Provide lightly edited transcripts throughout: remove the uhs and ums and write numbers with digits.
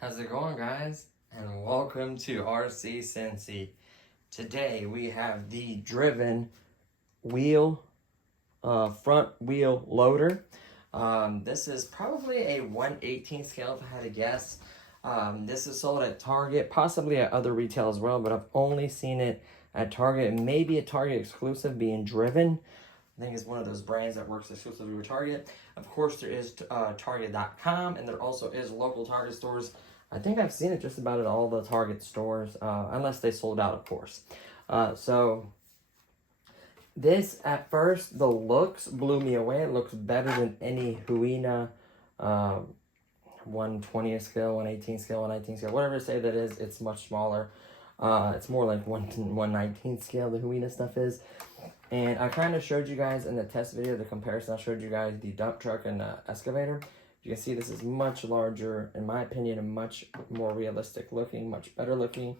How's it going, guys? And welcome to RC Cincy. Today we have the driven wheel, front wheel loader. This is probably a 1/18 scale if I had to guess. This is sold at Target, possibly at other retail as well, but I've only seen it at Target, and maybe a Target exclusive being driven. I think it's one of those brands that works exclusively with Target. Of course, there is Target.com, and there also is local Target stores. I think I've seen it just about at all the Target stores, unless they sold out, of course. So this, at first, the looks blew me away. It looks better than any Huina 1/20 scale, 1/18 scale, 1/19 scale, whatever say that is. It's much smaller. It's more like 1/19 scale, the Huina stuff is. And I kind of showed you guys in the test video, the comparison. I showed you guys the dump truck and the excavator. You can see this is much larger, in my opinion, and much more realistic looking, much better looking.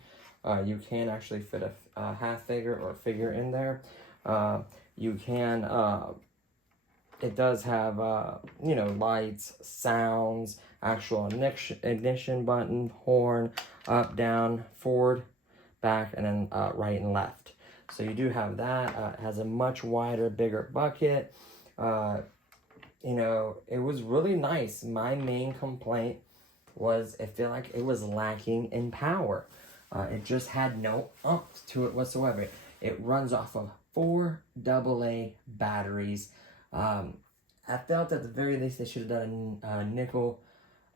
You can actually fit a half figure or a figure in there. You can, it does have, you know, lights, sounds, actual ignition button, horn, up, down, forward, back, and then right and left. So you do have that. It has a much wider, bigger bucket. You know, it was really nice. My main complaint was I feel like it was lacking in power. It just had no oomph to it whatsoever. It runs off of 4 AA batteries. I felt at the very least they should have done a nickel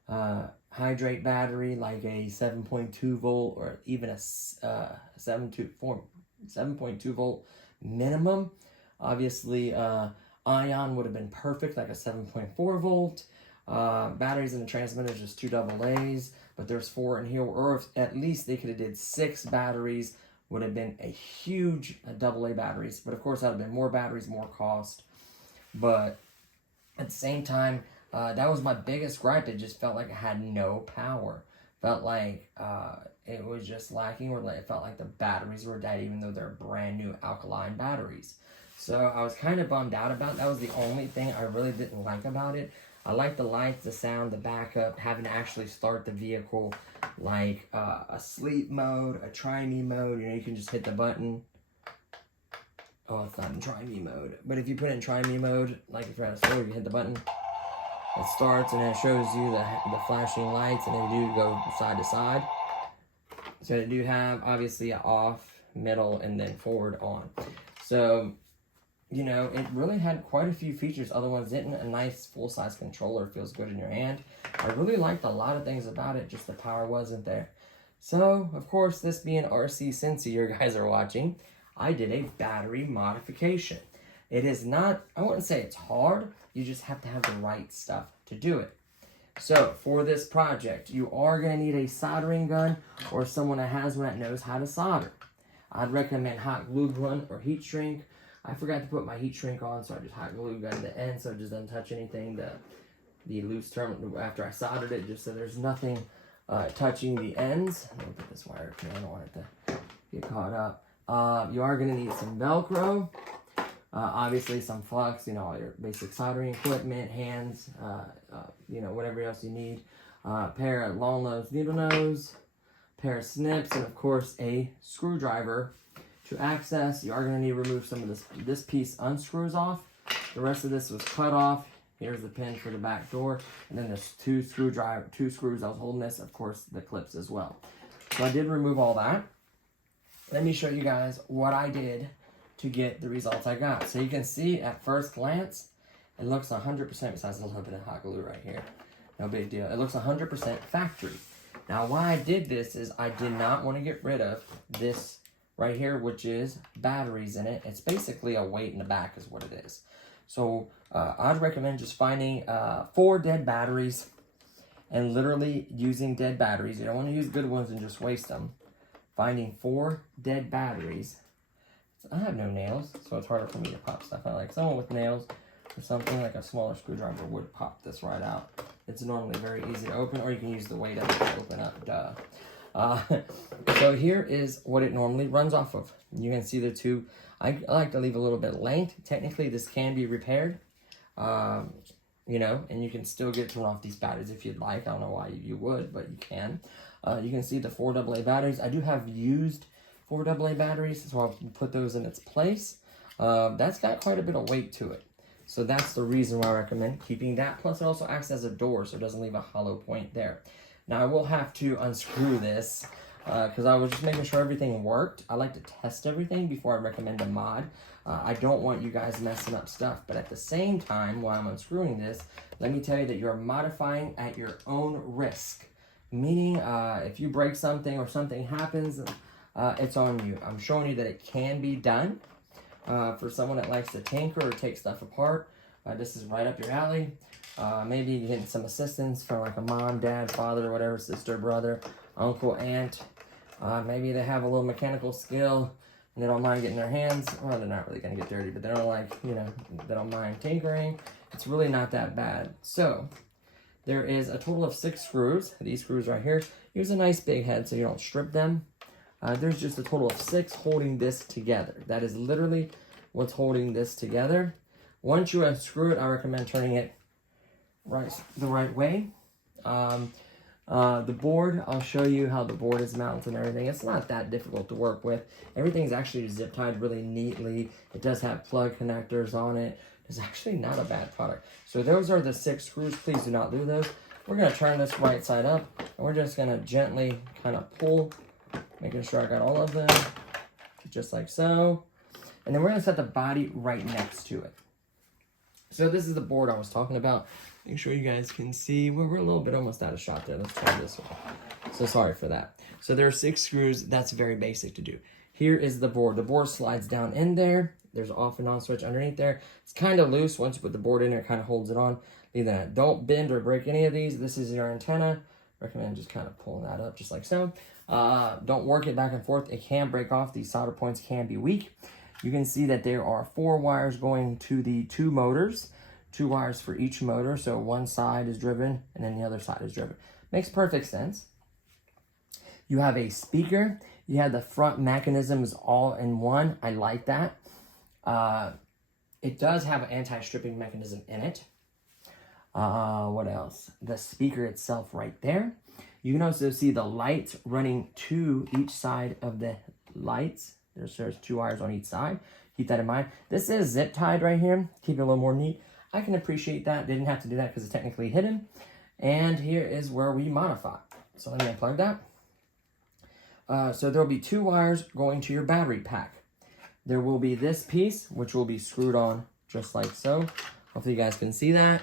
hydrate battery, like a 7.2 volt or even a 7.2 volt minimum. Obviously, ion would have been perfect, like a 7.4 volt. Batteries in the transmitter is just 2 AA's, but there's 4 in here. Or if at least they could have did 6 batteries, would have been a huge AA batteries. But of course, that would have been more batteries, more cost. But at the same time, that was my biggest gripe. It just felt like it had no power. Felt like it was just lacking, or it felt like the batteries were dead, even though they're brand new alkaline batteries. So I was kind of bummed out about it. That was the only thing I really didn't like about it. I like the lights, the sound, the backup, having to actually start the vehicle like a sleep mode, a try me mode. You know, you can just hit the button. Oh, it's not in try me mode. But if you put it in try me mode, like if you're at a store, you hit the button. It starts and it shows you the flashing lights, and they do go side to side. So they do have obviously off, middle, and then forward on. So, you know, it really had quite a few features. Other ones didn't. A nice full-size controller, feels good in your hand. I really liked a lot of things about it, just the power wasn't there. So, of course, this being RC Cincy you guys are watching, I did a battery modification. It is not, I wouldn't say it's hard, you just have to have the right stuff to do it. So, for this project, you are going to need a soldering gun or someone that has one that knows how to solder. I'd recommend hot glue gun or heat shrink. I forgot to put my heat shrink on, so I just hot glue gun the end so it just doesn't touch anything. The loose terminal after I soldered it, just so there's nothing touching the ends. Let me put this wire up here, I don't want it to get caught up. You are going to need some Velcro. Obviously some flux, you know, all your basic soldering equipment, hands, you know, whatever else you need. Pair of long nose needle nose, pair of snips, and of course a screwdriver. To access, you are going to need to remove some of this piece unscrews off. The rest of this was cut off. Here's the pin for the back door, and then there's two screws I was holding this, of course the clips as well. So I did remove all that. Let me show you guys what I did to get the results I got. So you can see at first glance, it looks 100%, besides a little bit of hot glue right here. No big deal. It looks 100% factory. Now why I did this is I did not want to get rid of this right here, which is batteries in it. It's basically a weight in the back is what it is. So I'd recommend just finding 4 dead batteries and literally using dead batteries. You don't want to use good ones and just waste them. Finding 4 dead batteries. I have no nails, so it's harder for me to pop stuff out. Like someone with nails or something, like a smaller screwdriver would pop this right out. It's normally very easy to open, or you can use the weight of it to open up, duh. So here is what it normally runs off of. You can see the 2. I like to leave a little bit length. Technically, this can be repaired, you know, and you can still get thrown off these batteries if you'd like. I don't know why you would, but you can. You can see the 4 AA batteries. I do have used 4 AA batteries, so I'll put those in its place. That's got quite a bit of weight to it. So that's the reason why I recommend keeping that. Plus, it also acts as a door, so it doesn't leave a hollow point there. Now, I will have to unscrew this because I was just making sure everything worked. I like to test everything before I recommend a mod. I don't want you guys messing up stuff. But at the same time, while I'm unscrewing this, let me tell you that you're modifying at your own risk. Meaning, if you break something or something happens, it's on you. I'm showing you that it can be done. For someone that likes to tinker or take stuff apart, this is right up your alley. Maybe you're getting some assistance from like a mom, dad, father, whatever, sister, brother, uncle, aunt. Maybe they have a little mechanical skill and they don't mind getting their hands. Well, they're not really going to get dirty, but they don't like, you know, they don't mind tinkering. It's really not that bad. So there is a total of 6 screws. These screws right here. Use a nice big head so you don't strip them. There's just a total of 6 holding this together. That is literally what's holding this together. Once you unscrew it, I recommend turning it the right way. The board, I'll show you how the board is mounted and everything. It's not that difficult to work with. Everything's actually zip tied really neatly. It does have plug connectors on it. It's actually not a bad product. So those are the 6 screws. Please do not lose those. We're going to turn this right side up, and we're just going to gently kind of pull, making sure I got all of them, just like so. And then we're going to set the body right next to it. So this is the board I was talking about. Make sure you guys can see. We're a little bit almost out of shot there. Let's try this one. So sorry for that. So there are 6 screws. That's very basic to do. Here is the board. The board slides down in there. There's an off and on switch underneath there. It's kind of loose. Once you put the board in there, it kind of holds it on. Leave that. Don't bend or break any of these. This is your antenna. Recommend just kind of pulling that up just like so. Don't work it back and forth. It can break off. These solder points can be weak. You can see that there are 4 wires going to the 2 motors. 2 wires for each motor. So one side is driven and then the other side is driven. Makes perfect sense. You have a speaker. You have the front mechanisms all in one. I like that. It does have an anti-stripping mechanism in it. What else? The speaker itself right there. You can also see the lights running to each side of the lights. There's 2 wires on each side. Keep that in mind. This is zip tied right here. Keep it a little more neat. I can appreciate that. They didn't have to do that because it's technically hidden. And here is where we modify. So let me unplug that. So there'll be 2 wires going to your battery pack. There will be this piece, which will be screwed on just like so. Hopefully you guys can see that.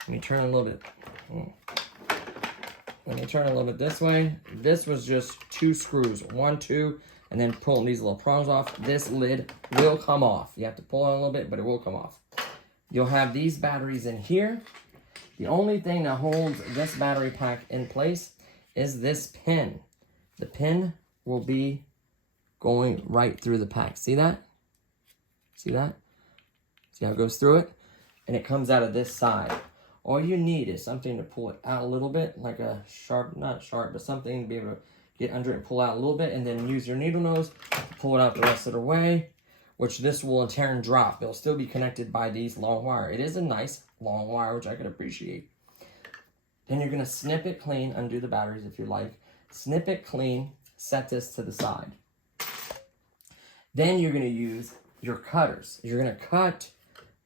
Let me turn a little bit. Let me turn a little bit this way. This was just 2 screws, 1, 2, and then pulling these little prongs off. This lid will come off. You have to pull on a little bit, but it will come off. You'll have these batteries in here. The only thing that holds this battery pack in place is this pin. The pin will be going right through the pack. See that? See that? See how it goes through it? And it comes out of this side. All you need is something to pull it out a little bit, like a sharp, not sharp, but something to be able to get under it and pull out a little bit, and then use your needle nose to pull it out the rest of the way, which this will in turn drop. It'll still be connected by these long wire. It is a nice long wire, which I can appreciate. Then you're going to snip it clean, undo the batteries if you like. Snip it clean, set this to the side. Then you're going to use your cutters. You're going to cut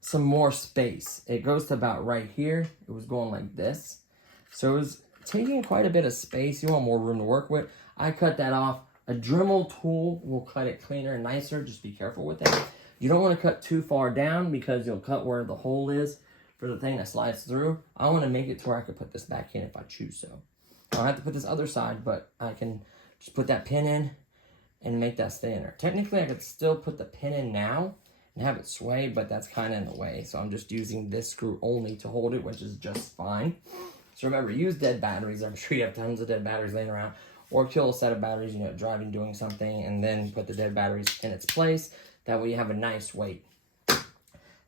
some more space. It goes to about right here. It was going like this. So it was taking quite a bit of space. You want more room to work with. I cut that off. A Dremel tool will cut it cleaner and nicer. Just be careful with that. You don't want to cut too far down because you'll cut where the hole is for the thing that slides through. I want to make it to where I could put this back in if I choose so. I don't have to put this other side, but I can just put that pin in and make that stay in there. Technically, I could still put the pin in now and have it sway, but that's kind of in the way. So I'm just using this screw only to hold it, which is just fine. So remember, use dead batteries. I'm sure you have tons of dead batteries laying around. Or kill a set of batteries, you know, driving, doing something, and then put the dead batteries in its place. That way you have a nice weight.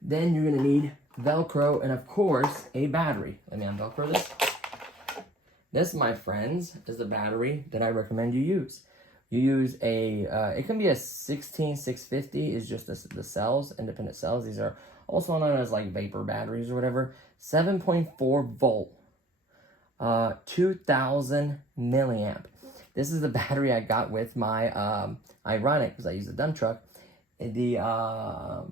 Then you're going to need Velcro and, of course, a battery. Let me unvelcro this. This, my friends, is the battery that I recommend you use. You use a, it can be a 16650, is just the cells, independent cells. These are also known as like vapor batteries or whatever. 7.4 volt, 2000 milliamp. This is the battery I got with my, ironic, because I use a dump truck, the, what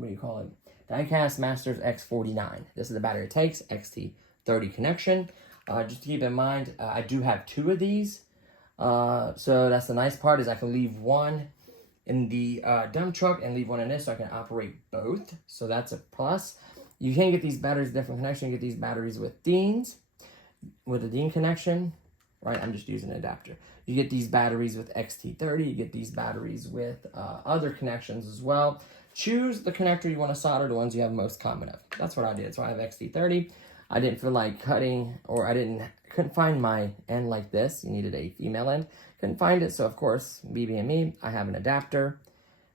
do you call it? Diecast Masters X49. This is the battery it takes, XT30 connection. Just to keep in mind, I do have 2 of these. So that's the nice part, is I can leave one in the dump truck and leave one in this, so I can operate both. So that's a plus. You can get these batteries different connection. You get these batteries with Dean's, with a Dean connection. Right, I'm just using an adapter. You get these batteries with XT30. You get these batteries with other connections as well. Choose the connector you want to solder, the ones you have most common of. That's what I did. So I have XT30. I didn't feel like cutting, or couldn't find my end like this. You needed a female end. Couldn't find it, so of course, BB and me, I have an adapter.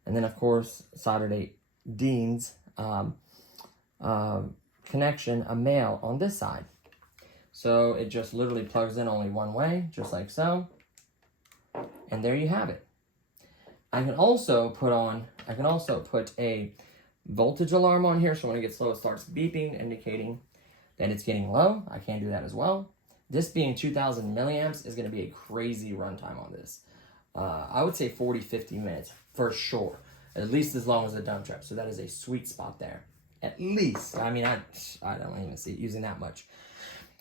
And then of course, soldered a Dean's connection, a male on this side. So it just literally plugs in only one way, just like so. And there you have it. I can also put a voltage alarm on here, so when it gets low, it starts beeping, indicating that it's getting low. I can do that as well. This being 2000 milliamps is going to be a crazy runtime on this. I would say 40-50 minutes for sure, at least as long as the dump truck. So that is a sweet spot there. At least, I mean, I don't even see it using that much.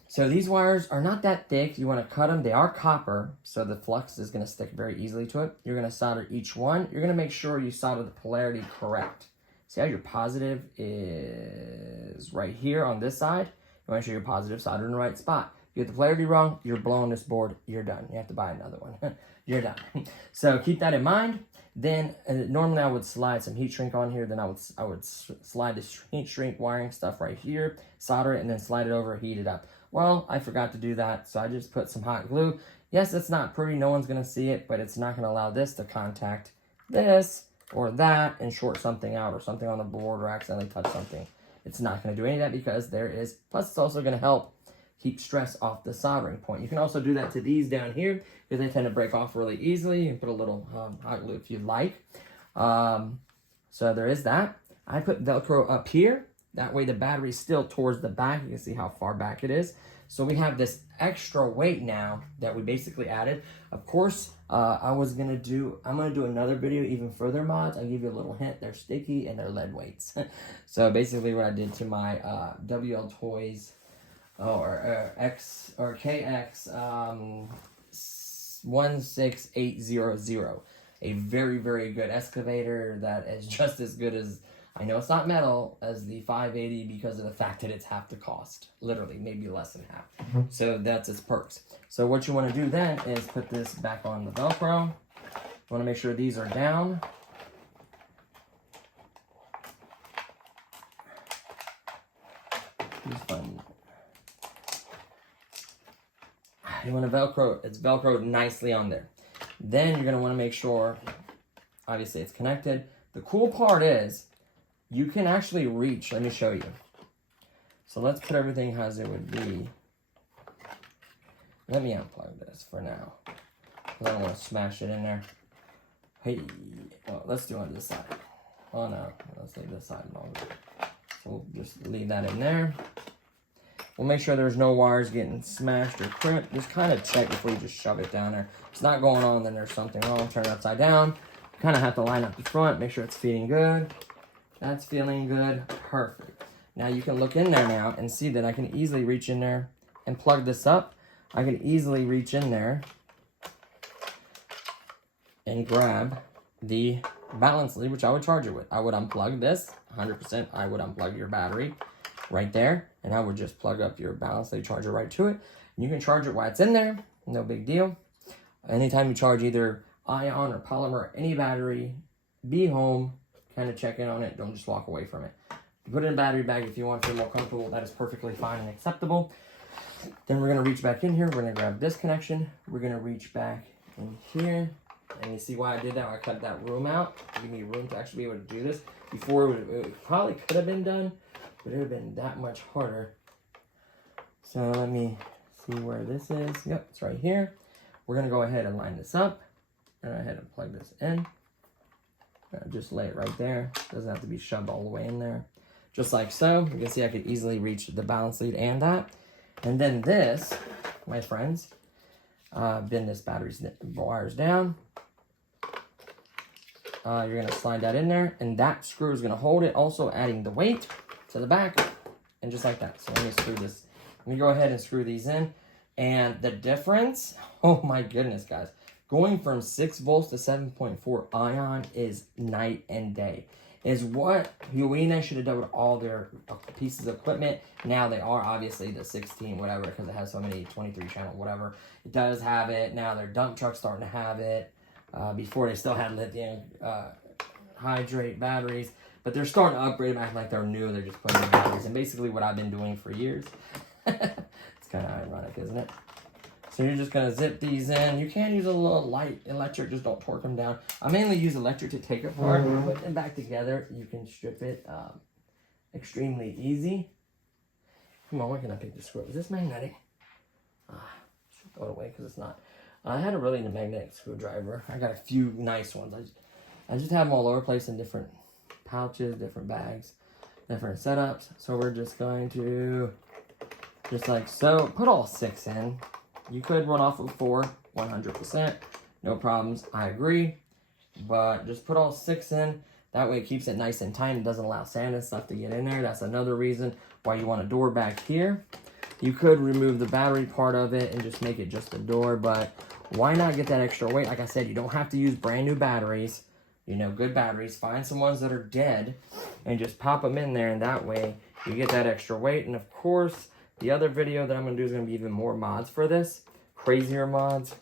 So these wires are not that thick. You want to cut them. They are copper, so the flux is going to stick very easily to it. You're going to solder each one. You're going to make sure you solder the polarity correct. See how your positive is right here on this side? You want to make sure your positive soldered in the right spot. If you get the polarity wrong, you're blowing this board. You're done. You have to buy another one. You're done. So keep that in mind. Then normally I would slide some heat shrink on here. Then I would slide the heat shrink wiring stuff right here, solder it, and then slide it over, heat it up. Well, I forgot to do that, so I just put some hot glue. Yes, it's not pretty, no one's gonna see it, but it's not gonna allow this to contact this or that and short something out or something on the board or accidentally touch something. It's not gonna do any of that because there is, plus it's also gonna help keep stress off the soldering point. You can also do that to these down here because they tend to break off really easily. You can put a little hot glue if you'd like. So there is that. I put Velcro up here. That way the battery's still towards the back. You can see how far back it is. So we have this extra weight now that we basically added. Of course, I'm gonna do another video, even further mods. I'll give you a little hint. They're sticky and they're lead weights. So basically what I did to my WL Toys KX 16800. A very, very good excavator that is just as good as, I know it's not metal, as the 580 because of the fact that it's half the cost. Literally, maybe less than half. So that's its perks. So what you want to do then is put this back on the Velcro. You want to make sure these are down. You want to Velcro, it's Velcroed nicely on there. Then you're going to want to make sure, obviously it's connected. The cool part is, you can actually reach, let me show you. So let's put everything as it would be. Let me unplug this for now, because I don't want to smash it in there. Hey, well, let's do it on this side. Oh no, let's leave this side longer. So we'll just leave that in there. We'll make sure there's no wires getting smashed or crimped. Just kind of check before you just shove it down there. If it's not going on, then there's something wrong. Turn it upside down. Kind of have to line up the front, make sure it's feeding good. That's feeling good. Perfect. Now you can look in there now and see that I can easily reach in there and plug this up. I can easily reach in there and grab the balance lead, which I would charge it with. I would unplug this, 100%. I would unplug your battery right there, and I would just plug up your balance lead charger right to it. And you can charge it while it's in there, no big deal. Anytime you charge either ion or polymer, any battery, be home, kind of check in on it. Don't just walk away from it. Put it in a battery bag if you want to feel more comfortable. That is perfectly fine and acceptable. Then we're going to reach back in here. We're going to grab this connection. We're going to reach back in here. And you see why I did that? I cut that room out to give me room to actually be able to do this. Before, it probably could have been done, but it would have been that much harder. So let me see where this is. Yep, it's right here. We're going to go ahead and line this up. Go ahead and plug this in. Just lay it right there. Doesn't have to be shoved all the way in there. Just like so. You can see I could easily reach the balance lead and that. And then this, my friends, bend this battery's wires down. You're going to slide that in there, and that screw is going to hold it, also adding the weight to the back, and just like that. So let me screw this. Let me go ahead and screw these in, and the difference, oh my goodness, guys. Going from 6 volts to 7.4 ion is night and day. Is what Huina should have done with all their pieces of equipment. Now they are obviously the 16, whatever, because it has so many 23 channel, whatever. It does have it. Now their dump truck's starting to have it. Before they still had lithium hydrate batteries. But they're starting to upgrade them, acting like they're new. They're just putting in batteries. And basically what I've been doing for years. It's kind of ironic, isn't it? So you're just going to zip these in. You can use a little light electric, just don't torque them down. I mainly use electric to take it apart. Put them back together. You can strip it extremely easy. Come on, where can I pick the screw? Is this magnetic? Should throw it away because it's not. I had a really magnetic screwdriver. I got a few nice ones. I just have them all over the place in different pouches, different bags, different setups. So we're just going to, just like so, put all 6 in. You could run off with 4, 100%. No problems. I agree. But just put all 6 in. That way it keeps it nice and tight. It doesn't allow sand and stuff to get in there. That's another reason why you want a door back here. You could remove the battery part of it and just make it just a door, but why not get that extra weight? Like I said, you don't have to use brand new batteries. You know, good batteries. Find some ones that are dead and just pop them in there, and that way you get that extra weight. And of course, the other video that I'm going to do is going to be even more mods for this. Crazier mods.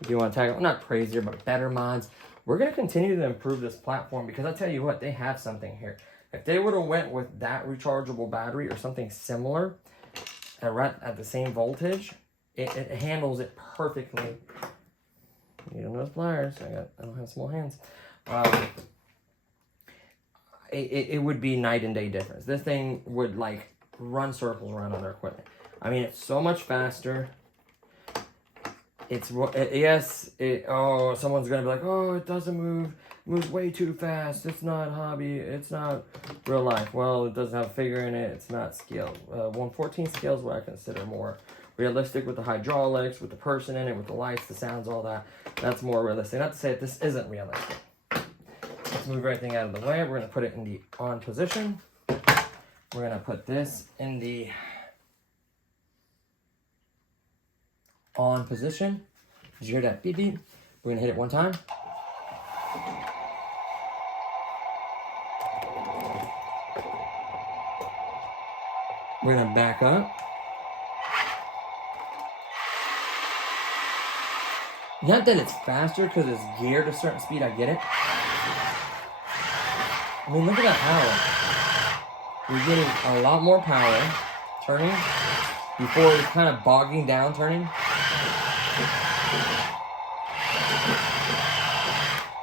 If you want to tag them, not crazier, but better mods. We're going to continue to improve this platform because I'll tell you what, they have something here. If they would have went with that rechargeable battery or something similar at the same voltage, it handles it perfectly. You don't know those pliers. I don't have small hands. It would be night and day difference. This thing would like run circles around other equipment. I mean, it's so much faster. Oh, someone's gonna be like, oh, it doesn't move. It moves way too fast. It's not hobby. It's not real life. Well, it doesn't have a figure in it. It's not scale. 1/14 scale is what I consider more realistic with the hydraulics, with the person in it, with the lights, the sounds, all that. That's more realistic. Not to say that this isn't realistic. Let's move everything out of the way. We're going to put it in the on position. We're going to put this in the on position. Did you hear that beep beep? We're going to hit it one time. We're going to back up. Not that it's faster because it's geared a certain speed, I get it. I mean, look at that power. You're getting a lot more power turning before it's kind of bogging down turning.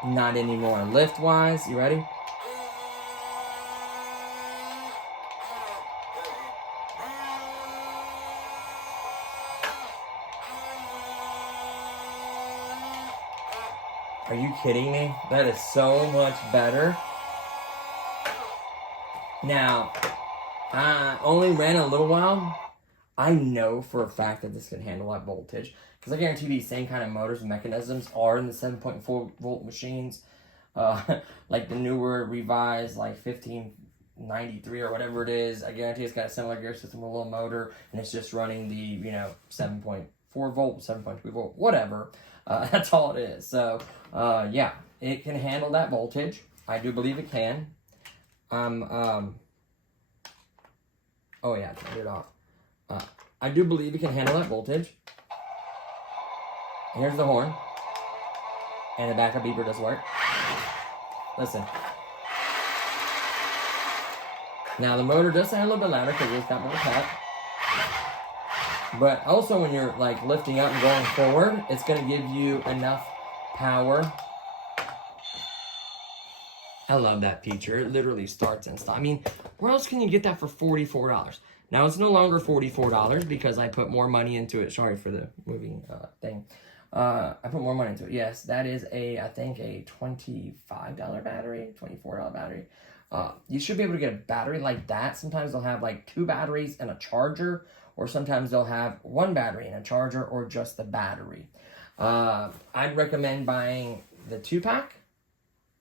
Not anymore. Lift-wise, you ready? Are you kidding me? That is so much better. Now, I only ran a little while. I know for a fact that this can handle that voltage. Because I guarantee these same kind of motors and mechanisms are in the 7.4 volt machines. Like the newer revised, like 1593 or whatever it is. I guarantee it's got a similar gear system with a little motor. And it's just running the, 7.4 volt, 7.3 volt, whatever. That's all it is. So, yeah, it can handle that voltage. I do believe it can. Oh yeah, I turned it off. I do believe it can handle that voltage. Here's the horn. And the backup beeper does work. Listen. Now the motor does sound a little bit louder because it's got more pep. But also when you're like lifting up and going forward, it's going to give you enough power. I love that feature. It literally starts and stops. I mean, where else can you get that for $44? Now it's no longer $44 because I put more money into it. Sorry for the moving thing. I put more money into it. Yes, that is I think a $25 battery, $24 battery. You should be able to get a battery like that. Sometimes they'll have like 2 batteries and a charger, or sometimes they'll have 1 battery and a charger, or just the battery. I'd recommend buying the 2-pack.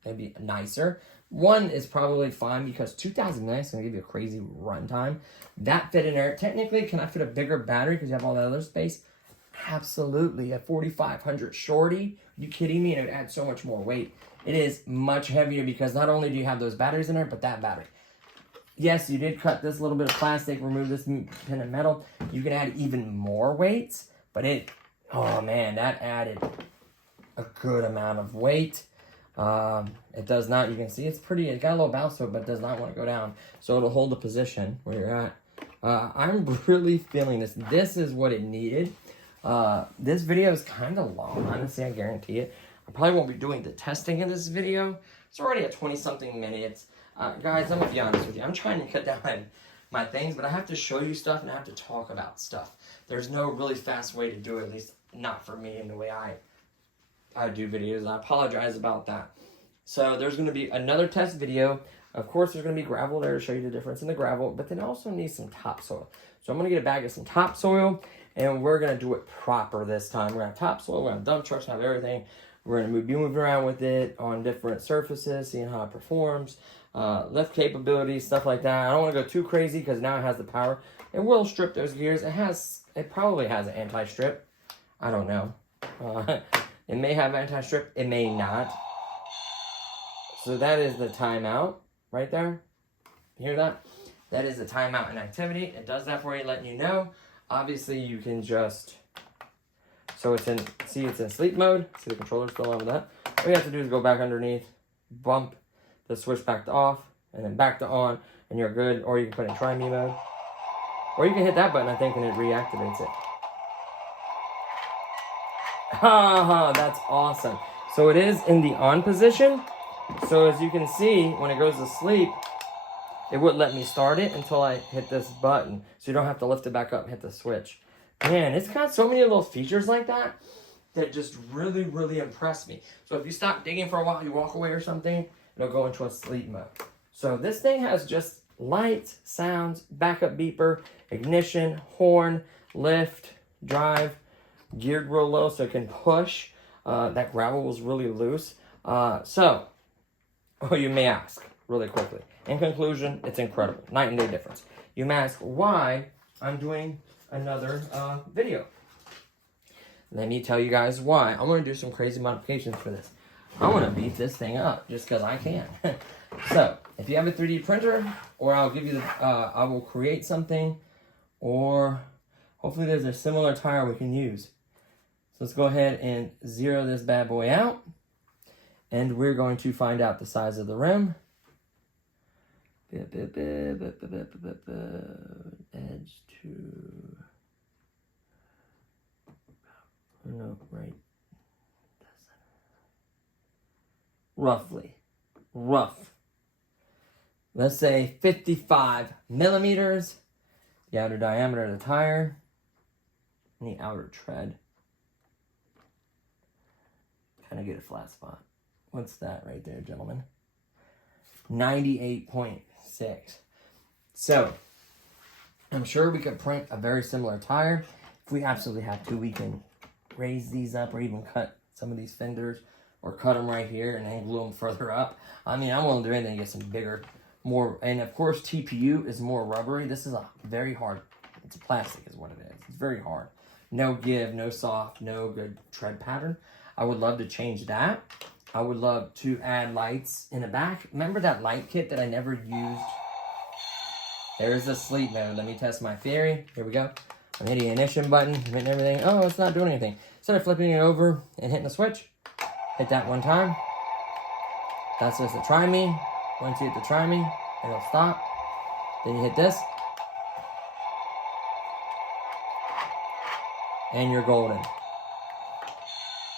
Maybe nicer. 1 is probably fine because 2,000 minutes is going to give you a crazy runtime. That fit in there. Technically, can I fit a bigger battery because you have all that other space? Absolutely. A 4,500 shorty. Are you kidding me? And it would add so much more weight. It is much heavier because not only do you have those batteries in there, but that battery. Yes, you did cut this little bit of plastic, remove this pin of metal. You can add even more weights, but oh man, that added a good amount of weight. It does not, you can see it's pretty, it got a little bounce to it, but it does not want to go down. So it'll hold the position where you're at. I'm really feeling this. This is what it needed. This video is kind of long, honestly, I guarantee it. I probably won't be doing the testing in this video. It's already at 20-something minutes. Guys, I'm going to be honest with you. I'm trying to cut down my things, but I have to show you stuff and I have to talk about stuff. There's no really fast way to do it, at least not for me in the way I do videos. I apologize about that. So there's going to be another test video. Of course, there's going to be gravel there to show you the difference in the gravel, but then also needs some topsoil. So I'm going to get a bag of some topsoil, and we're going to do it proper this time. We're going to have topsoil, we're going to have dump trucks, have everything. We're going to be moving around with it on different surfaces, seeing how it performs, lift capability, stuff like that. I don't want to go too crazy because now it has the power. It will strip those gears. It probably has an anti-strip. I don't know. It may have anti-strip. It may not. So that is the timeout right there. You hear that? That is the timeout in activity. It does that for you, letting you know. Obviously, you can just... So it's in sleep mode. See the controller's still on with that. All you have to do is go back underneath, bump the switch back to off, and then back to on, and you're good. Or you can put it in try me mode. Or you can hit that button, I think, and it reactivates it. That's awesome. So it is in the on position. So as you can see, when it goes to sleep, it wouldn't let me start it until I hit this button. So you don't have to lift it back up and hit the switch. Man, it's got so many little features like that that just really, really impress me. So if you stop digging for a while, you walk away or something, it'll go into a sleep mode. So this thing has just lights, sounds, backup beeper, ignition, horn, lift, drive, geared real low so it can push. That gravel was really loose. So, you may ask really quickly. In conclusion, it's incredible. Night and day difference. You may ask why I'm doing another video. Let me tell you guys why. I'm going to do some crazy modifications for this. I want to beat this thing up just because I can. So, if you have a 3D printer, or I'll give you I will create something, or hopefully there's a similar tire we can use. So let's go ahead and zero this bad boy out. And we're going to find out the size of the rim. Edge to... No, right. Roughly. Rough. Let's say 55 millimeters. The outer diameter of the tire. And the outer tread. Kind of get a flat spot. What's that right there, gentlemen? 98.6. So, I'm sure we could print a very similar tire. If we absolutely have to, we can raise these up or even cut some of these fenders or cut them right here and then glue them further up. I mean, I'm willing to do anything to get some bigger, more, and of course, TPU is more rubbery. This is a very hard, it's plastic is what it is. It's very hard. No give, no soft, no good tread pattern. I would love to change that. I would love to add lights in the back. Remember that light kit that I never used? There's the sleep mode. Let me test my theory. Here we go. I'm hitting the ignition button, hitting everything. Oh, it's not doing anything. Instead of flipping it over and hitting the switch, Hit that one time. That's just to try me. Once you hit the try me, it'll stop. Then you hit this. And you're golden.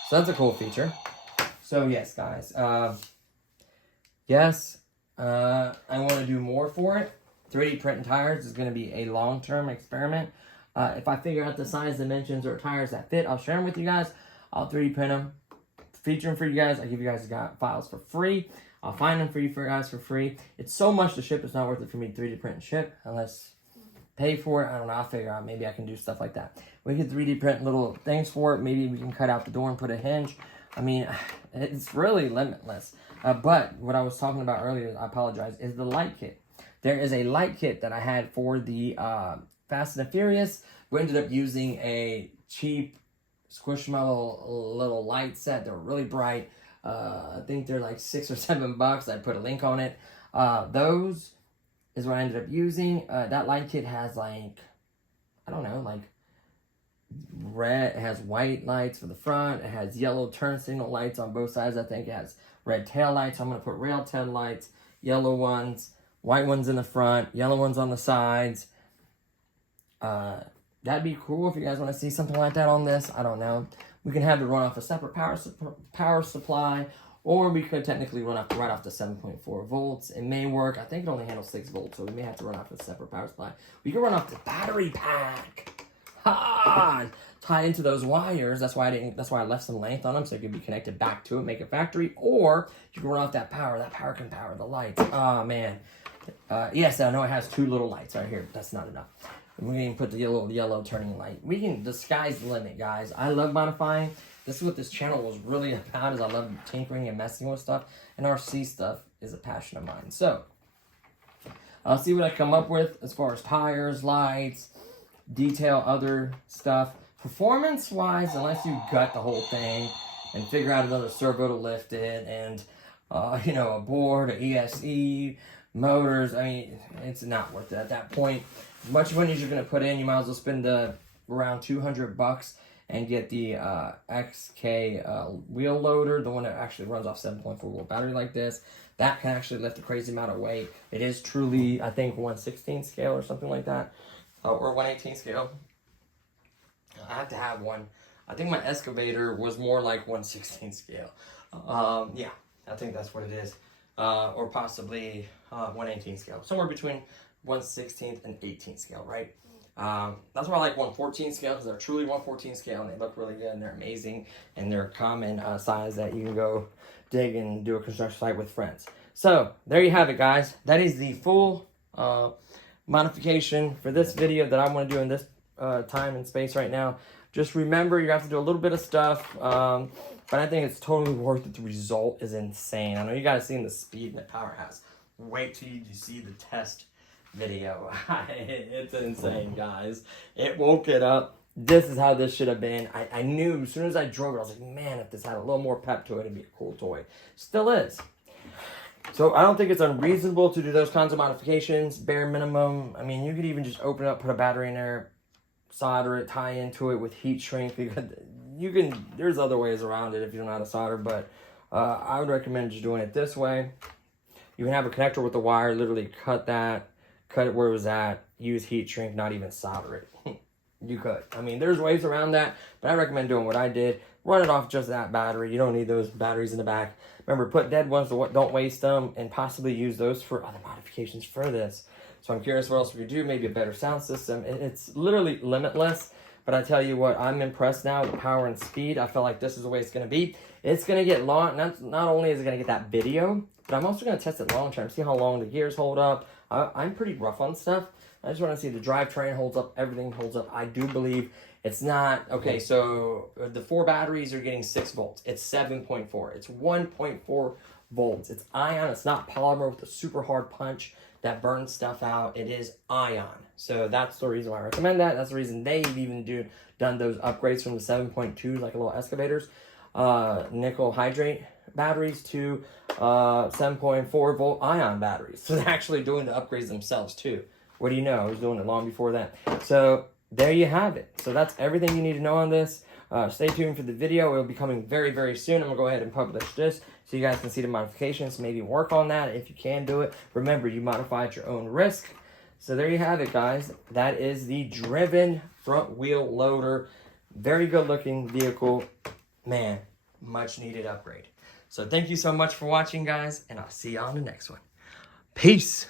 So that's a cool feature. So yes, guys. Yes, I want to do more for it. 3D printing tires is going to be a long-term experiment. If I figure out the size, dimensions, or tires that fit, I'll share them with you guys. I'll 3D print them, feature them for you guys. I'll give you guys files for free. I'll find them for you guys for free. It's so much to ship, it's not worth it for me to 3D print and ship unless pay for it. I don't know. I'll figure out. Maybe I can do stuff like that. We can 3D print little things for it. Maybe we can cut out the door and put a hinge. I mean, it's really limitless. But what I was talking about earlier, I apologize, is the light kit. There is a light kit that I had for the Fast and the Furious. We ended up using a cheap Squishmallow little light set. They're really bright. I think they're like $6 or $7. I put a link on it. Those is what I ended up using. That light kit has like, I don't know, like red, it has white lights for the front. It has yellow turn signal lights on both sides. I think it has red tail lights. I'm going to put rail tail lights, yellow ones, white ones in the front, yellow ones on the sides. That'd be cool if you guys want to see something like that on this. I don't know. We can have it run off a separate power supply, or we could technically run off right off the 7.4 volts. It may work. I think it only handles 6 volts, so we may have to run off a separate power supply. We can run off the battery pack. Ha! Tie into those wires. That's why I left some length on them, so it could be connected back to it, make a factory. Or you can run off that power. That power can power the lights. Oh man. Yes, I know it has 2 little lights right here. That's not enough. We can put the yellow turning light. We can, the sky's the limit, guys. I love modifying. This is what this channel was really about, is I love tinkering and messing with stuff. And RC stuff is a passion of mine. So, I'll see what I come up with as far as tires, lights, detail, other stuff. Performance-wise, unless you gut the whole thing and figure out another servo to lift it and, you know, a board, a ESC, motors, I mean, it's not worth it at that point. As much money as you're going to put in, you might as well spend around $200 and get the XK wheel loader, the one that actually runs off 7.4 volt battery like this. That can actually lift a crazy amount of weight. It is truly, I think, 1/16 scale or something like that, or 1/18 scale. I have to have one. I think my excavator was more like 1/16 scale. Yeah, I think that's what it is. Or possibly 1/18 scale. Somewhere between 1/16 and 18 scale, right? That's why I like 1/14 scale, because they're truly 1/14 scale and they look really good and they're amazing and they're common size that you can go dig and do a construction site with friends. So there you have it, guys. That is the full modification for this video that I want to do in this time and space right now. Just remember, you have to do a little bit of stuff, but I think it's totally worth it. The result is insane. I know you guys seen the speed and the power it has. Wait till you see the test video. It's insane, guys. It woke it up. This is how this should have been. I knew as soon as I drove it, I was like, man, if this had a little more pep to it, it'd be a cool toy. Still is. So I don't think it's unreasonable to do those kinds of modifications. Bare minimum. I mean, you could even just open it up, put a battery in there, solder it, tie into it with heat shrink. You can, there's other ways around it if you don't know how to solder, but I would recommend just doing it this way. You can have a connector with the wire, literally cut it where it was at, use heat shrink, not even solder it. You could. I mean, there's ways around that, but I recommend doing what I did. Run it off just that battery. You don't need those batteries in the back. Remember, put dead ones, don't waste them, and possibly use those for other modifications for this. So I'm curious what else we could do, maybe a better sound system. It's literally limitless, but I tell you what, I'm impressed now with the power and speed. I feel like this is the way it's going to be. It's going to get long. Not only is it going to get that video, but I'm also going to test it long term, see how long the gears hold up. I'm pretty rough on stuff. I just want to see the drivetrain holds up, everything holds up. I do believe it's not, okay, so the 4 batteries are getting 6 volts. It's 7.4. It's 1.4 volts. It's ion. It's not polymer with a super hard punch that burns stuff out. It is ion. So that's the reason why I recommend that. That's the reason they've even done those upgrades from the 7.2, like little excavators, nickel hydrate batteries to 7.4 volt ion batteries. So they're actually doing the upgrades themselves too. What do you know? I was doing it long before that. So there you have it. So that's everything you need to know on this. Stay tuned for the video. It will be coming very, very soon. I'm going to go ahead and publish this so you guys can see the modifications. Maybe work on that if you can do it. Remember, you modify at your own risk. So there you have it, guys. That is the Driven front wheel loader. Very good looking vehicle. Man, much needed upgrade. So thank you so much for watching, guys, and I'll see you on the next one. Peace.